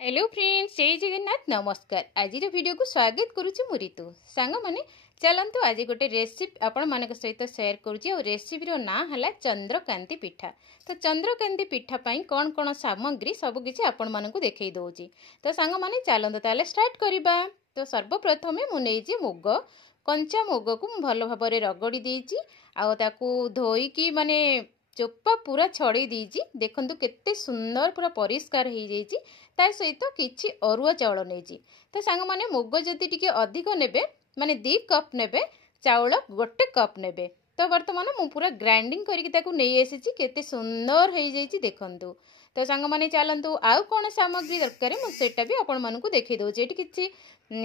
Hello friends, जय जगन्नाथ। नमस्कार। आज वीडियो को स्वागत करुच्ची मु ऋतु। सांग मैंने चलतु आज गोटे रेसिपी आपण मान सहित सेयार करुच्ची। रेसिपीर ना है चंद्रकांति पिठा। तो चंद्रकांति पिठा पाई कौन कौन सामग्री सबकि आपण मानक देखई दौची। तो सांग मैंने चलतु ताले स्टार्ट करवा। तो सर्वप्रथमे मुझे मुग कंचा मुग को भल भाव रगड़ी देची आउ धोईकी माने चोपा पूरा छड़े दीची। देखंतु केते सुंदर पूरा परिष्कार हो जाइए। ता सहित किछि अरुआ चाउल नहीं। तो सांग माने मुग जदि टिके अधिक नेबे माने 2 कप नेबे चाउल 1 कप नेबे। तो वर्तमान मु पूरा ग्राइंडिंग करके ताकू नहीं आसी केते सुंदर हो जाइए देखंतु। तो सांग माने चलतु आउ कौन सामग्री दरकार मुझे भी आपण मानकू देखई दउछि। एठी किछि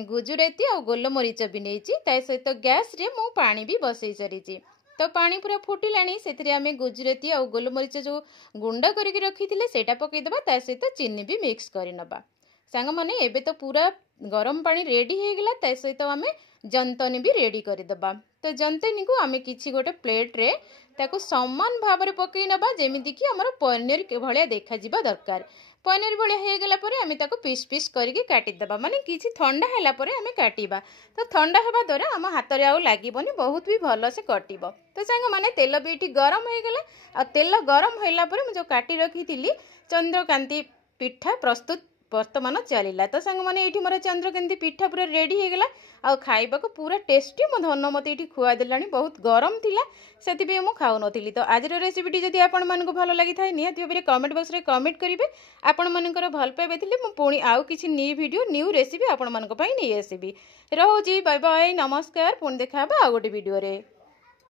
गुजराती आ गोलमरीच भी नहीं। ता सहित गैस रे मु पानी भी बसई सारी। तो पानी पूरा फुटिलानी से आम गुजराती आ गोलमरीच जो गुंडा करके रखी सेटा पकईदबा। ता सहित चीनी भी मिक्स करनबा। सांग माने एबे तो पूरा गरम पानी रेडी हो गला। ता सहित आम जंतनी भी रेडी करदबा। तो जंतनी को आम किसी गोटे प्लेट रे ताको समान भाव में पकई नबा जेमिति कि हमर पनीर भलिया देखा जिबा दरकार। पनीर भलिया हो गला परे आम ताको पीस पीस करके काटिदेबा। माने किछि ठंडा हैला परे आम काटिबा। तो ठंडा हेबा द्वारा आम हाथ रे आउ लागिबनी, बहुत भी भल से कटिबो। तो सांग माने तेल भी इटी गरम हो गला। आ तेल गरम होला परे मु जो काटी रखी चंद्रकांति पिठा प्रस्तुत वर्तमान चलला। तो सांग माने एठी मोर चंद्रकांति पिठा पूरा रेडी हो गला। आ खाइबा को पूरा टेस्टी मो धन मते एठी खुआ देलानी। बहुत गरम थिला सेति बे मु खाउ नथिली। तो आज रो रेसिपीटी जदि आपण मानको भलो लागि थाए निहाती भाबरे कमेंट बॉक्स रे कमेंट करिवे। आपण मानकर भल पाइबे थिले मु पुणी आउ किछि न्यू वीडियो न्यू रेसिपी आपण मानको पई नै आसीबी। रहउजी, बाय बाय, नमस्कार। पुणी देखाबा आ गोटे वीडियो रे।